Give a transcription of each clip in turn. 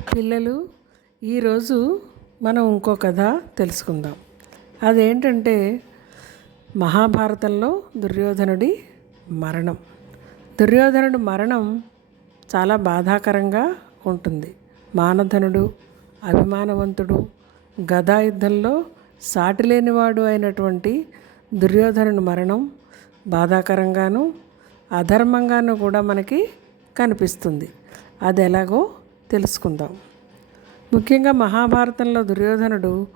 పిల్లలు ఈరోజు మనం ఇంకో కథ తెలుసుకుందాం. అదేంటంటే మహాభారతంలో దుర్యోధనుడి మరణం. దుర్యోధనుడి మరణం చాలా బాధాకరంగా ఉంటుంది. మానధనుడు అభిమానవంతుడు గదాయుద్ధంలో సాటిలేనివాడు అయినటువంటి దుర్యోధనుడి మరణం బాధాకరంగాను అధర్మంగాను కూడా మనకి కనిపిస్తుంది. అది ఎలాగో తెలుసుకుందాం. ముఖ్యంగా మహాభారతంలో దుర్యోధనుడు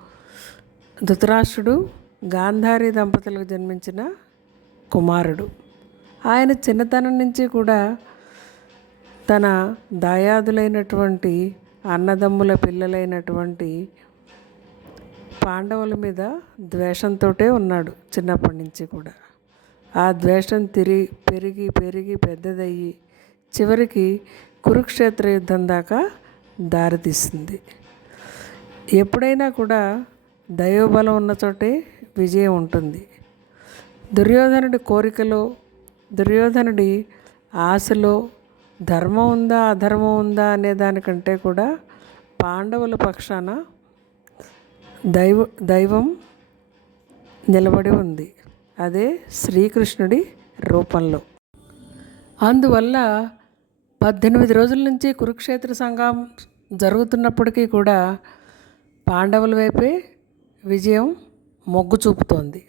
ధృతరాష్ట్రుడు గాంధారి దంపతులకు జన్మించిన కుమారుడు. ఆయన చిన్నతనం నుంచి కూడా తన దాయాదులైనటువంటి అన్నదమ్ముల పిల్లలైనటువంటి పాండవుల మీద ద్వేషంతో ఉన్నాడు చిన్నప్పటి నుంచి కూడా. ఆ ద్వేషం తిరిగి పెరిగి పెరిగి పెద్దదయ్యి చివరికి కురుక్షేత్ర యుద్ధం దాకా దారితీస్తుంది ఎప్పుడైనా కూడా దైవబలం ఉన్న చోటే విజయం ఉంటుంది. దుర్యోధనుడి కోరికలో దుర్యోధనుడి ఆశలో ధర్మం ఉందా అధర్మం ఉందా అనే దానికంటే కూడా పాండవుల పక్షాన దైవ దైవం నిలబడి ఉంది. అదే శ్రీకృష్ణుడి రూపంలో. అందువల్ల పద్దెనిమిది రోజుల నుంచి కురుక్షేత్ర సంఘం జరుగుతున్నప్పటికీ కూడా పాండవుల వైపే విజయం మొగ్గు చూపుతోంది.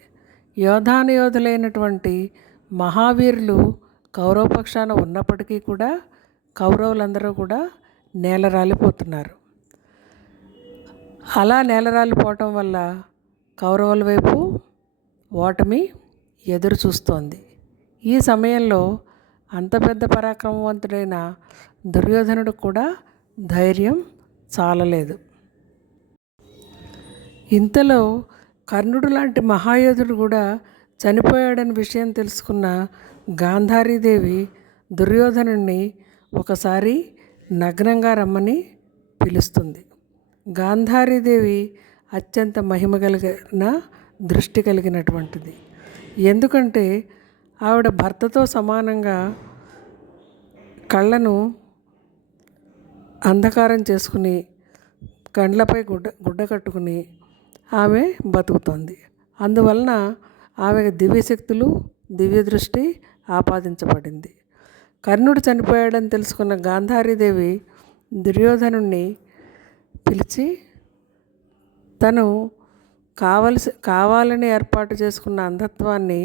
యోధానుయోధులైనటువంటి మహావీరులు కౌరవపక్షాన ఉన్నప్పటికీ కూడా కౌరవులందరూ కూడా నేలరాలిపోతున్నారు. అలా నేలరాలిపోవటం వల్ల కౌరవుల వైపు ఓటమి ఎదురు చూస్తోంది ఈ సమయంలో అంత పెద్ద పరాక్రమవంతుడైన దుర్యోధనుడు కూడా ధైర్యం చాలలేదు. ఇంతలో కర్ణుడు లాంటి మహాయోధుడు కూడా చనిపోయాడని విషయం తెలుసుకున్న గాంధారీదేవి దుర్యోధనుణ్ణి ఒకసారి నగ్నంగా రమ్మని పిలుస్తుంది. గాంధారీదేవి అత్యంత మహిమ కలిగిన దృష్టి కలిగినటువంటిది. ఎందుకంటే ఆవిడ భర్తతో సమానంగా కళ్ళను అంధకారం చేసుకుని కండ్లపై గుడ్డ గుడ్డ కట్టుకుని ఆమె బతుకుతోంది. అందువలన ఆమె దివ్యశక్తులు దివ్య దృష్టి ఆపాదించబడింది. కర్ణుడు చనిపోయాడని తెలుసుకున్న గాంధారీదేవి దుర్యోధనుణ్ణి పిలిచి తను కావలసి కావాలని ఏర్పాటు చేసుకున్న అంధత్వాన్ని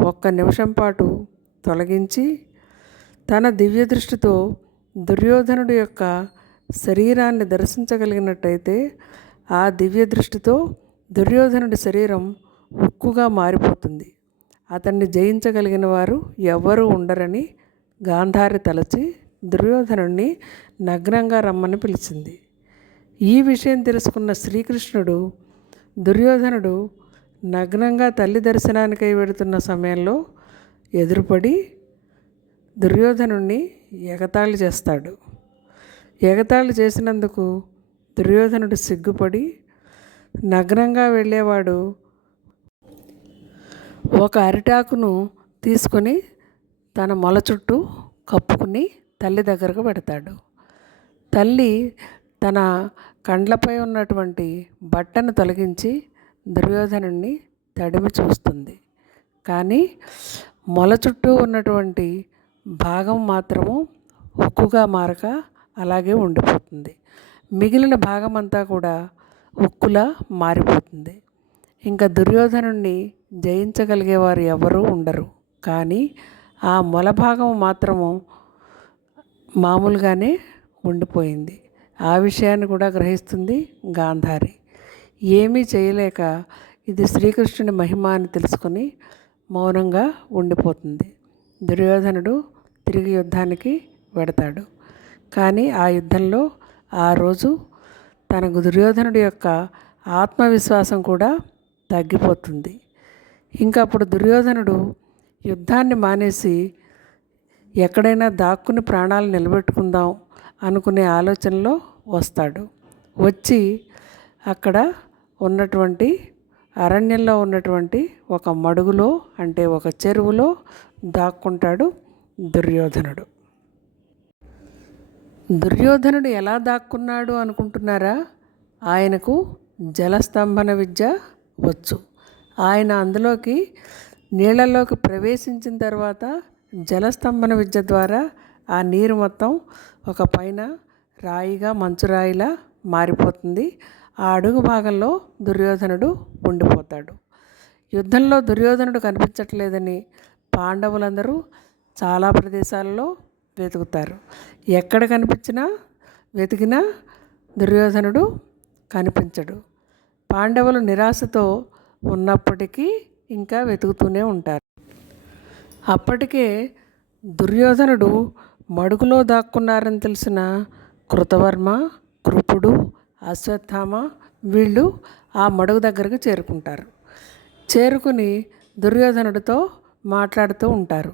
ఒక్క నిమిషం పాటు తొలగించి తన దివ్య దృష్టితో యొక్క శరీరాన్ని దర్శించగలిగినట్టయితే ఆ దివ్య దృష్టితో దుర్యోధనుడి శరీరం ఉక్కుగా మారిపోతుంది. అతన్ని జయించగలిగిన వారు ఎవ్వరూ ఉండరని గాంధారి తలచి దుర్యోధనుణ్ణి నగ్నంగా రమ్మని పిలిచింది. ఈ విషయం తెలుసుకున్న శ్రీకృష్ణుడు దుర్యోధనుడు నగ్నంగా తల్లి దర్శనానికై వెడుతున్న సమయంలో ఎదురుపడి దుర్యోధనుణ్ణి ఎగతాళి చేస్తాడు. ఎగతాళి చేసినందుకు దుర్యోధనుడు సిగ్గుపడి నగ్నంగా వెళ్ళేవాడు. ఒక అరిటాకును తీసుకొని తన మొల చుట్టూ కప్పుకుని తల్లి దగ్గరకు పెడతాడు. తల్లి తన కండ్లపై ఉన్నటువంటి బట్టను తొలగించి దుర్యోధనుణ్ణి తడిమి చూస్తుంది. కానీ మొల చుట్టూ ఉన్నటువంటి భాగం మాత్రము ఉక్కుగా మారక అలాగే ఉండిపోతుంది. మిగిలిన భాగం అంతా కూడా ఉక్కులా మారిపోతుంది. ఇంకా దుర్యోధనుణ్ణి జయించగలిగేవారు ఎవరూ ఉండరు. కానీ ఆ మొల భాగం మాత్రము మామూలుగానే ఉండిపోయింది. ఆ విషయాన్ని కూడా గ్రహిస్తుంది గాంధారి. ఏమీ చేయలేక ఇది శ్రీకృష్ణుని మహిమ అని తెలుసుకొని మౌనంగా ఉండిపోతుంది. దుర్యోధనుడు తిరిగి యుద్ధానికి వెడతాడు. కానీ ఆ యుద్ధంలో ఆ రోజు తనకు దుర్యోధనుడి యొక్క ఆత్మవిశ్వాసం కూడా తగ్గిపోతుంది. ఇంకా అప్పుడు దుర్యోధనుడు యుద్ధాన్ని మానేసి ఎక్కడైనా దాక్కుని ప్రాణాలు నిలబెట్టుకుందాం అనుకునే ఆలోచనలో వస్తాడు. వచ్చి అక్కడ ఉన్నటువంటి అరణ్యంలో ఉన్నటువంటి ఒక మడుగులో అంటే ఒక చెరువులో దాక్కుంటాడు దుర్యోధనుడు. దుర్యోధనుడు ఎలా దాక్కున్నాడు అనుకుంటున్నారా? ఆయనకు జలస్తంభన విద్య వచ్చు. ఆయన అందులోకి నీళ్ళలోకి ప్రవేశించిన తర్వాత జలస్తంభన విద్య ద్వారా ఆ నీరు మొత్తం ఒక పైన రాయిగా మంచురాయిలా మారిపోతుంది. ఆ అడుగు భాగంలో దుర్యోధనుడు ఉండిపోతాడు. యుద్ధంలో దుర్యోధనుడు కనిపించట్లేదని పాండవులందరూ చాలా ప్రదేశాలలో వెతుకుతారు. ఎక్కడ కనిపించినా వెతికినా దుర్యోధనుడు కనిపించడు. పాండవులు నిరాశతో ఉన్నప్పటికీ ఇంకా వెతుకుతూనే ఉంటారు. అప్పటికే దుర్యోధనుడు మడుగులో దాక్కున్నారని తెలిసిన కృతవర్మ కృపుడు అశ్వత్థామ వీళ్ళు ఆ మడుగు దగ్గరకు చేరుకుంటారు. చేరుకుని దుర్యోధనుడితో మాట్లాడుతూ ఉంటారు.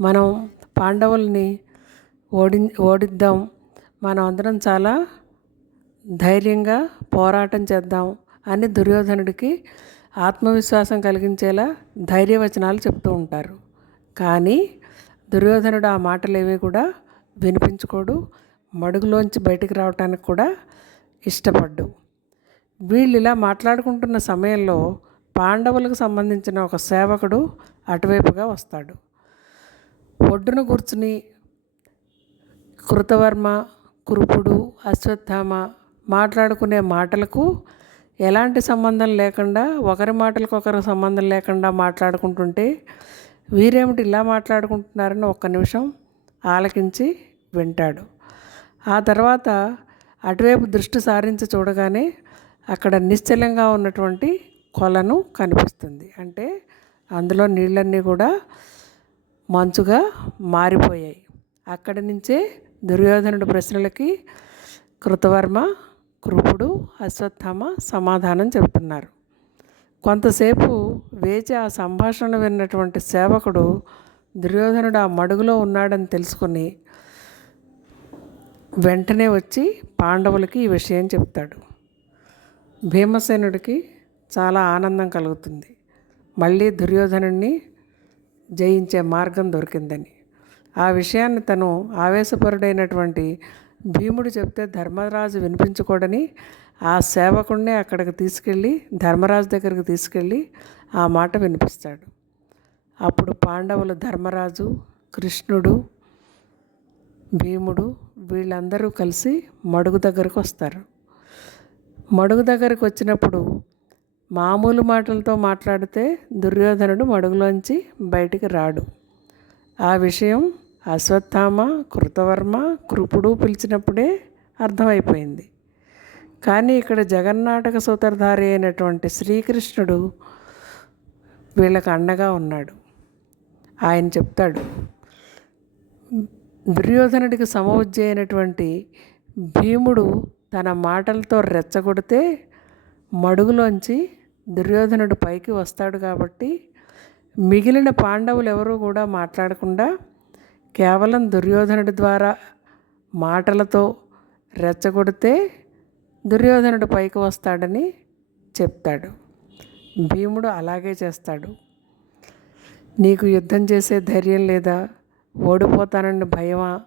మనం పాండవుల్ని ఓడి ఓడిద్దాం. మనం అందరం చాలా ధైర్యంగా పోరాటం చేద్దాం అని దుర్యోధనుడికి ఆత్మవిశ్వాసం కలిగించేలా ధైర్యవచనాలు చెప్తూ ఉంటారు. కానీ దుర్యోధనుడు ఆ మాటలేవి కూడా వినిపించుకోడు. మడుగులోంచి బయటికి రావటానికి కూడా ఇష్టపడ్డు. వీళ్ళు ఇలా మాట్లాడుకుంటున్న సమయంలో పాండవులకు సంబంధించిన ఒక సేవకుడు అటువైపుగా వస్తాడు. ఒడ్డున కూర్చుని కృతవర్మ కురుపుడు అశ్వత్థామ మాట్లాడుకునే మాటలకు ఎలాంటి సంబంధం లేకుండా ఒకరి మాటలకు ఒకరి సంబంధం లేకుండా మాట్లాడుకుంటుంటే వీరేమిటి ఇలా మాట్లాడుకుంటున్నారని ఒక్క నిమిషం ఆలకించి వింటాడు. ఆ తర్వాత అటువైపు దృష్టి సారించి చూడగానే అక్కడ నిశ్చలంగా ఉన్నటువంటి కొలను కనిపిస్తుంది. అంటే అందులో నీళ్ళన్నీ కూడా మంచుగా మారిపోయాయి. అక్కడి నుంచే దుర్యోధనుడి ప్రశ్నలకి కృతవర్మ కృపుడు అశ్వత్థామ సమాధానం చెబుతున్నారు. కొంతసేపు వేచి ఆ సంభాషణ విన్నటువంటి సేవకుడు దుర్యోధనుడు ఆ మడుగులో ఉన్నాడని తెలుసుకుని వెంటనే వచ్చి పాండవులకి ఈ విషయం చెప్తాడు. భీమసేనుడికి చాలా ఆనందం కలుగుతుంది. మళ్ళీ దుర్యోధనుడిని జయించే మార్గం దొరికిందని. ఆ విషయాన్ని తను ఆవేశపరుడైనటువంటి భీముడు చెప్తే ధర్మరాజు వినిపించుకోడని ఆ సేవకుడినే అక్కడికి తీసుకెళ్ళి ధర్మరాజు దగ్గరికి తీసుకెళ్ళి ఆ మాట వినిపిస్తాడు. అప్పుడు పాండవులు ధర్మరాజు కృష్ణుడు భీముడు వీళ్ళందరూ కలిసి మడుగు దగ్గరకు వస్తారు. మడుగు దగ్గరకు వచ్చినప్పుడు మామూలు మాటలతో మాట్లాడితే దుర్యోధనుడు మడుగులోంచి బయటికి రాడు. ఆ విషయం అశ్వత్థామ కృతవర్మ కృపుడు పిలిచినప్పుడే అర్థమైపోయింది. కానీ ఇక్కడ జగన్నాటక సూత్రధారి అయినటువంటి శ్రీకృష్ణుడు వీళ్ళకు అండగా ఉన్నాడు. ఆయన చెప్తాడు దుర్యోధనుడికి సమవుజ్జి అయినటువంటి భీముడు తన మాటలతో రెచ్చగొడితే మడుగులోంచి దుర్యోధనుడు పైకి వస్తాడు కాబట్టి మిగిలిన పాండవులు ఎవరూ కూడా మాట్లాడకుండా కేవలం దుర్యోధనుడి ద్వారా మాటలతో రెచ్చగొడితే దుర్యోధనుడు పైకి వస్తాడని చెప్తాడు. భీముడు అలాగే చేస్తాడు. నీకు యుద్ధం చేసే ధైర్యం లేదా? ఓడిపోతానని భయమా?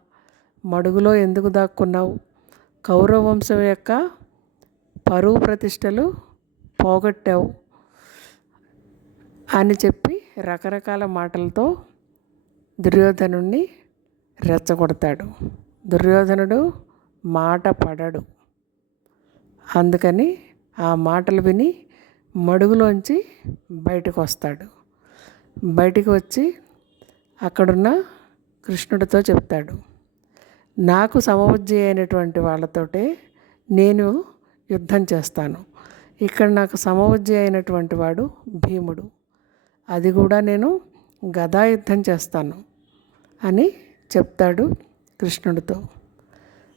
మడుగులో ఎందుకు దాక్కున్నావు? కౌరవ వంశం యొక్క పరువు ప్రతిష్టలు పోగొట్టావు అని చెప్పి రకరకాల మాటలతో దుర్యోధనుణ్ణి రెచ్చగొడతాడు. దుర్యోధనుడు మాట పడడు. అందుకని ఆ మాటలు విని మడుగులోంచి బయటకు వస్తాడు. బయటికి వచ్చి అక్కడున్న కృష్ణుడితో చెప్తాడు. నాకు సమబుద్ధి అయినటువంటి వాళ్ళతోటే నేను యుద్ధం చేస్తాను. ఇక్కడ నాకు సమబుద్ధి అయినటువంటి వాడు భీముడు. అది కూడా నేను గదా యుద్ధం చేస్తాను అని చెప్తాడు కృష్ణుడితో.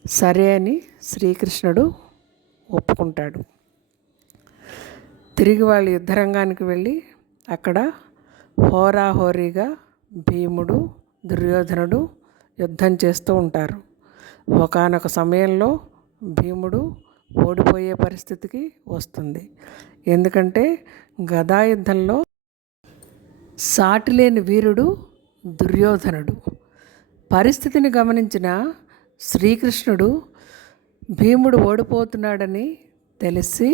సరే అని శ్రీకృష్ణుడు ఒప్పుకుంటాడు. తిరిగి వాళ్ళు యుద్ధరంగానికి వెళ్ళి అక్కడ హోరాహోరీగా భీముడు దుర్యోధనుడు యుద్ధం చేస్తూ ఉంటారు. ఒకనొక సమయంలో భీముడు ఓడిపోయే పరిస్థితికి వస్తుంది. ఎందుకంటే గదా యుద్ధంలో సాటిలేని వీరుడు దుర్యోధనుడు. పరిస్థితిని గమనించిన శ్రీకృష్ణుడు భీముడు ఓడిపోతున్నాడని తెలిసి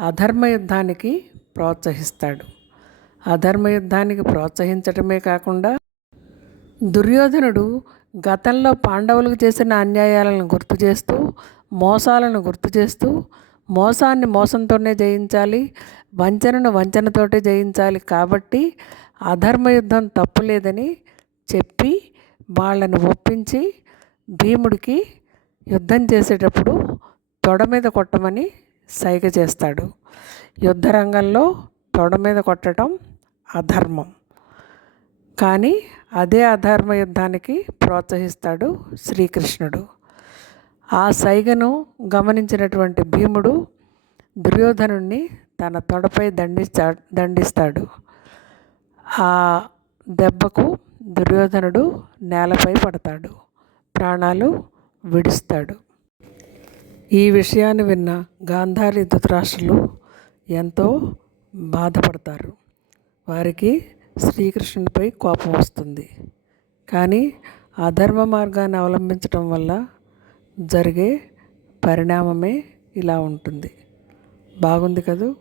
అధర్మ యుద్ధానికి ప్రోత్సహిస్తాడు. అధర్మ యుద్ధానికి ప్రోత్సహించటమే కాకుండా దుర్యోధనుడు గతంలో పాండవులకు చేసిన అన్యాయాలను గుర్తు చేస్తూ మోసాలను గుర్తు చేస్తూ మోసాన్ని మోసంతోనే జయించాలి వంచనను వంచనతోటే జయించాలి కాబట్టి అధర్మ యుద్ధం తప్పులేదని చెప్పి వాళ్ళని ఒప్పించి భీముడికి యుద్ధం చేసేటప్పుడు తొడ మీద కొట్టమని సైగ చేస్తాడు. యుద్ధ రంగంలో తొడ మీద కొట్టడం అధర్మం. కానీ అదే అధర్మ యుద్ధానికి ప్రోత్సహిస్తాడు శ్రీకృష్ణుడు. ఆ సైగను గమనించినటువంటి భీముడు దుర్యోధనుణ్ణి తన తొడపై దండిస్తా దండిస్తాడు. ఆ దెబ్బకు దుర్యోధనుడు నేలపై పడతాడు. ప్రాణాలు విడుస్తాడు. ఈ విషయాన్ని విన్న గాంధారి ధృతరాష్ట్రులు ఎంతో బాధపడతారు. వారికి శ్రీకృష్ణునిపై కోపం వస్తుంది. కానీ అధర్మ మార్గాన్ని అవలంబించడం వల్ల జరిగే పరిణామమే ఇలా ఉంటుంది. బాగుంది కదూ?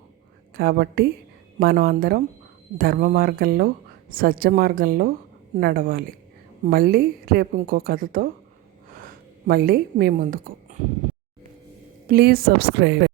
కాబట్టి మనం అందరం ధర్మ మార్గంలో సత్య మార్గంలో నడవాలి. మళ్ళీ రేపు ఇంకో కథతో మళ్ళీ మీ ముందుకు. Please subscribe.